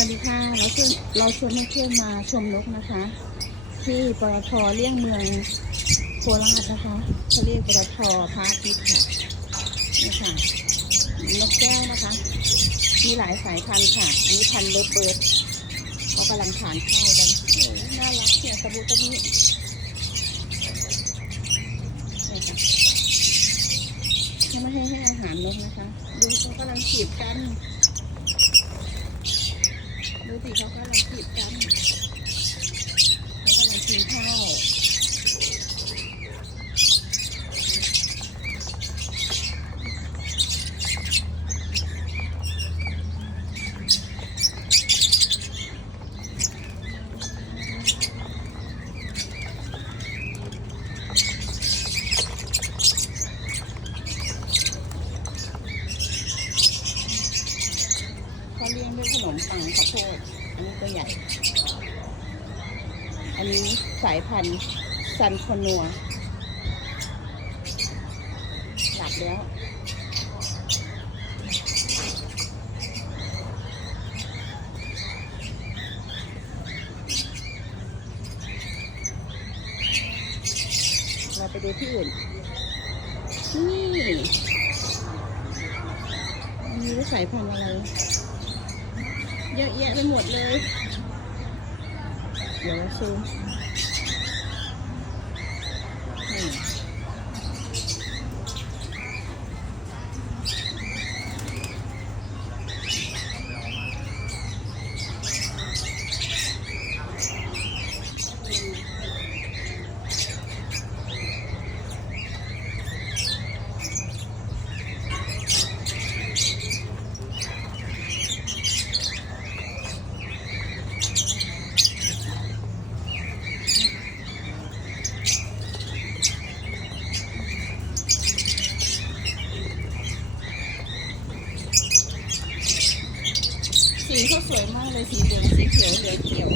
วัสดีค่ะ เราชวนเราชวนเพื่อนมาชมนกนะคะ ที่ปตทเลี่ยงเมืองโคราชนะคะเขาเรียกปตทพระอาทิตย์ค่ะนี่ค่ะนกแก้วนะคะ มีหลายสายพันธุ์ค่ะอันนี้พันธุ์เลิฟเบิร์ดเขากำลังทานข้าวกันโอ้ยน่ารักเนี่ยสะบุตะบุนี่ค่ะเขาไม่ให้ให้อาหารนกนะคะ ดูเขากำลังจีบกัน ดูสิเขากำลังจีบกันเขากำลังกินข้าว เขาเลี้ยงด้วยขนมปังข้าวโพดอันนี้ก็ใหญ่ อันนี้สายพันธุ์ซันโคนัวหลับแล้วเราไปดูที่อื่น นี่อันนี้สายพันธุ์อะไร เยอะแยะไปหมดเลย เดี๋ยวซูมนี่ สีเขาสวยมากเลยสีเหลืองสีเขียวเหลืองเขียว